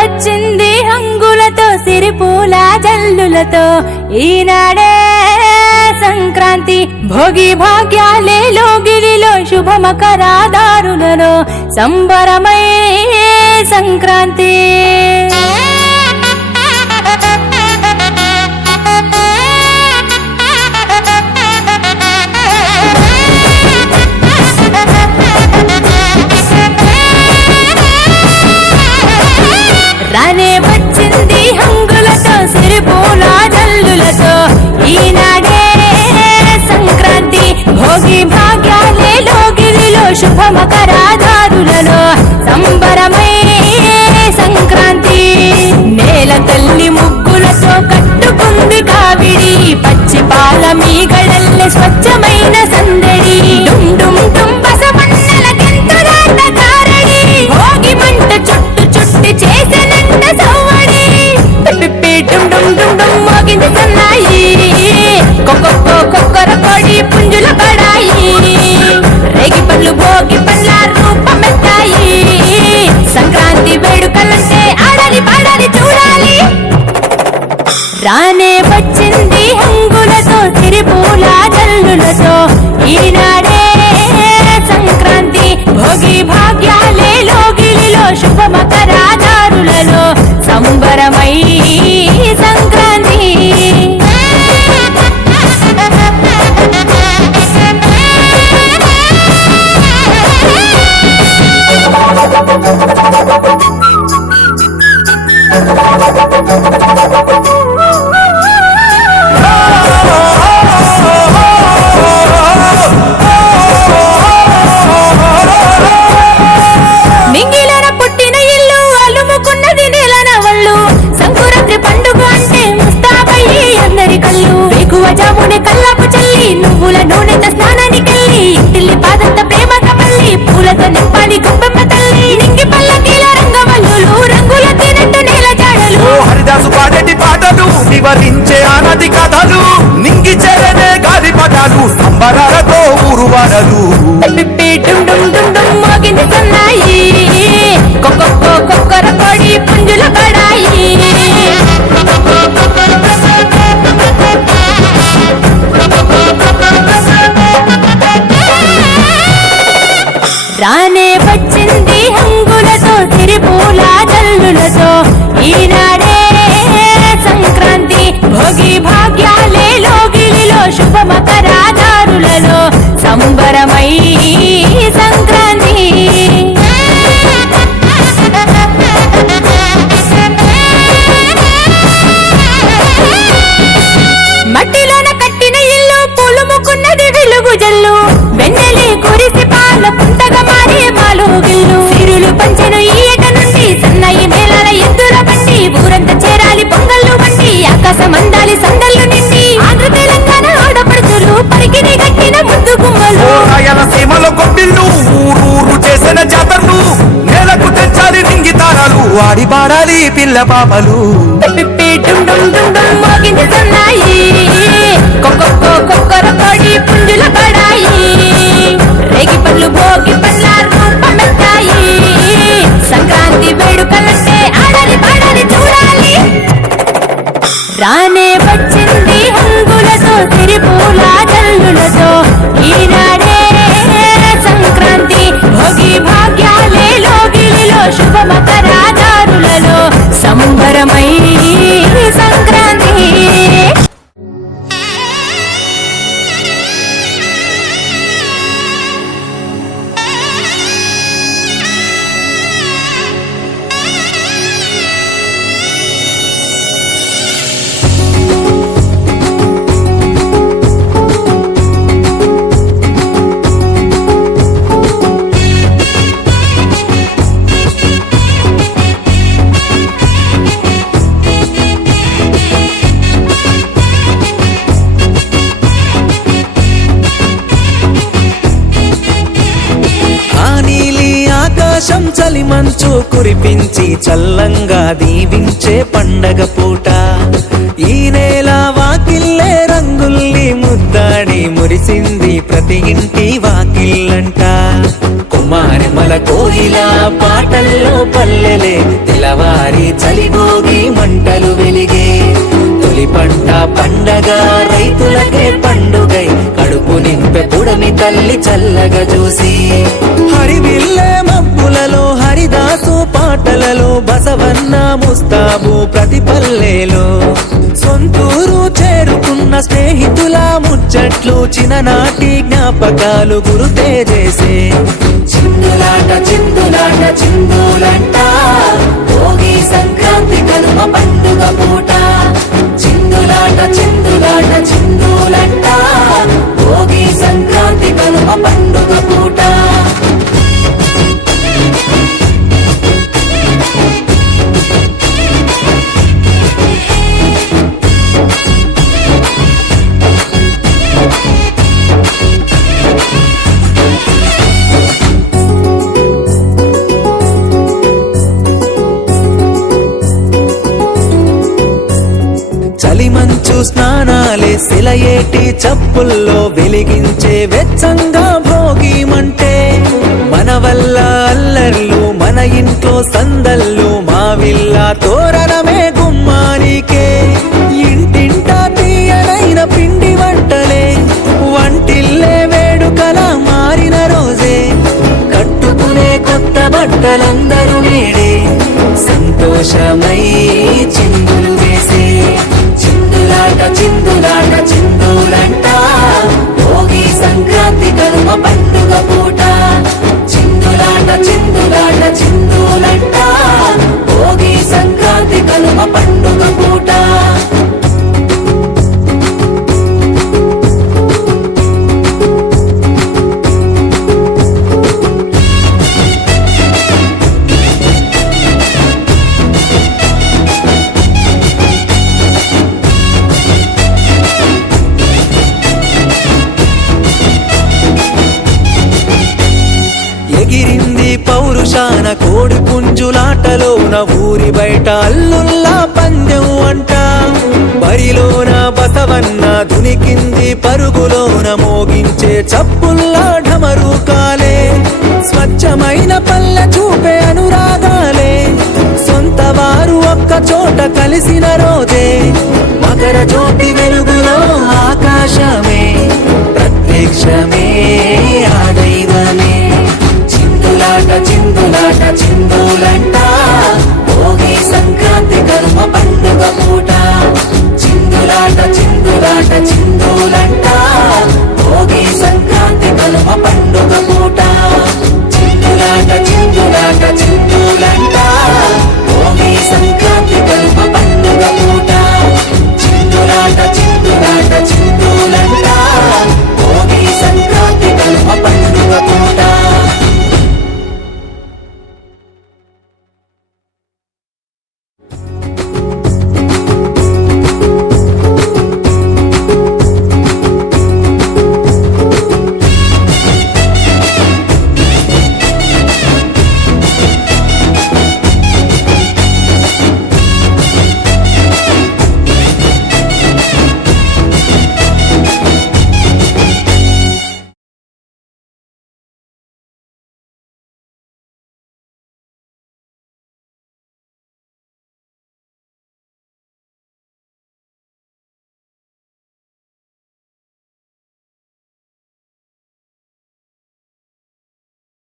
వచ్చింది హంగులతో సిరిపూల జల్లులతో ఈనాడే సంక్రాంతి భోగి భాగ్యాలే లోగిలిలో శుభమకరాదారులలో సంబరమై సంక్రాంతి రానే వచ్చింది హంగులతో సిరిపూల జల్లులతో ఈనాడే సంక్రాంతి భోగి భాగ్యాలే లోగిలిలో శుభమకరాదారులలో సంబరమై సంక్రాంతి నేల తల్లి ముగ్గులతో కట్టుకుంది కావిడి పచ్చి పాల మీగడల్లే స్వచ్ఛమైన సందడి డుమ్ డుమ్ డుమ్ బసవన్నెల కెంతురాట కారడి భోగి మంట చుట్టు చుట్టి చేసెనంట సవ్వడి పిప్పి డుమ్ డుమ్ డుమ్ డుమ్ మోగింది సన్నాయి కొక్కొక్కో కొక్కర కొడి పుంజుల పడాయి రేగి పళ్ళు భోగి పళ్ళ రూపమెత్తాయి సంక్రాంతి వేడుకలంటే ఆడాలి పాడాలి చూడాలి రానే వచ్చింది హంగులతో సిరిపూల జల్లులతో ఈనాడే సంక్రాంతి భోగి భాగ్యాలే లోగిలిలో శుభమకరాదారులలో సంబరమై సంక్రాంతి మింగిలన పుట్టిన ఇల్లు అలుముకున్నది నెలన వళ్ళు సంకురాత్రి పండుగ అంటే ముస్తాబయ్యి అందరి కళ్ళు వేకువ జామునే కల్లాపు చల్లి నువ్వుల నూనెతో స్నానానికెళ్ళి ఇంటిల్లి పాదంత ప్రేమగా మళ్ళీ పూలతో నింపాలి గొప్పమ్మ తల్లి నింగి పల్లకీల రంగవల్లులు రంగుల తినట్టు నేల జాడలు హరిదాసు పాడేటి పాటలు వివరించే ఆనది కథలు నింగి చెరనే గాలి పటాలు సంబరాలతో ఊరు వాడలు పిప్పి డుమ్ డుమ్ డుమ్ డుమ్ మోగింది సన్నాయి కొక్కొక్కో కొక్కర కొడి పుంజుల పడాయి రానే వచ్చింది హంగులతో సిరిపూల జల్లులతో ఈనాడే సంక్రాంతి భోగి భాగ్యాలే లోగిలిలో శుభమకరాదారులలో సంబరమై సంక్రాంతి మట్టిలోన కట్టిన ఇల్లు పులుముకున్నది వెలుగు జల్లు వెన్నెలే కురిసి పాల పుంటగా మారే పాలు గిల్లు సిరులు పంచెను ఈయట నుండి సన్నాయి మేళాల ఎద్దుల బండి ఊరంతా చేరాలి పొంగళ్ళు వండి ఆకాశం అందాలి సందళ్ళు నిండి ఆంధ్ర తెలంగాణ ఆడపడుచులు పరికిని గట్టిన ముద్దు గుమ్మలు రాయలసీమలో కొట్టిల్లు ఊరూరు చేసిన జాతరలు నేలకు తెచ్చాలి నింగి తారాలు ఆడి పాడాలి పిల్ల పాపలు పిప్పి డుమ్ డుమ్ డుమ్ డుమ్ మోగింది సన్నాయి కొక్కొక్కో కొక్కర కొడి పుంజుల పడాయి రేగి పళ్ళు భోగి పళ్ళ రూపమెత్తాయి సంక్రాంతి వేడుకలంటే ఆడాలి పాడాలి చూడాలి రానే వచ్చింది హంగులతో సిరిపూల జల్లులతో ఈనాడే సంక్రాంతి భోగి భాగ్యాలే లోగిలిలో శుభమకరాదారులలో సంబరమై సంక్రాంతి ఆకాశం చలి మంచు కురిపించి చల్లంగా దీవించే పండగ పూట ఈ నేల వాకిల్లే రంగుల్ని ముద్దాడి మురిసింది ప్రతి ఇంటి వాకిల్లంట కుమారి గంటల కోయిల పాటల్లో పల్లెలే తెలవారి చలిగోగి మంటలు వెలిగే తొలి పంట పండగ రైతులకే పండుగై కడుపు నింపె పుడమి తల్లి చల్లగా చూసి హరివిల్లే మబ్బులలో హరిదాసు పాటలలో బసవన్న ముస్తాబు ప్రతి పల్లెలో సొంతూరు చేరుకున్న స్నేహితుల ముచ్చట్లు చిన్ననాటి జ్ఞాపకాలు గురుతే చేసే చిందులాట చిందులాట చిందులంట భోగి సంక్రాంతి కనుమ పండుగ పూట చిందులాట చిందులాట చిందులంట భోగి సంక్రాంతి కనుమ పండుగ పూట చలిమంచు స్నానాలే సిలయేటి చప్పుల్లో వెలిగించే వెచ్చంగా భోగి మంటే మన వల్ల అల్లర్లు మన ఇంట్లో సందళ్ళు మా విల్ల తోరణమే గుమ్మానికే ఇంటింటా తీయనైన పిండి వంటలే వంటిల్లే వేడుకల మారిన రోజే కట్టుకునే కొత్త బట్టలందరూ నేడే సంతోషమై చిందులు వేసే చిందులాట చిందులాట చిందులంట భోగి సంక్రాంతి కనుమ పండుగ పూట చిందులాట చిందులాట చిందులంట భోగి సంక్రాంతి కనుమ పండుగ పూట ఎగిరింది పౌరుషాన కోడి పుంజులాటలోన ఊరి బయట అల్లుల్లా పందెం అంట బరిలోన బసవన్న దునికింది పరుగులోన మోగించే చప్పుల్లా ఢమరుకాలే స్వచ్ఛమైన పల్లె చూపే అనురాగాలే సొంత వారు ఒక్క చోట కలిసిన రోజే మకర జ్యోతి వెలుగులో ఆకాశం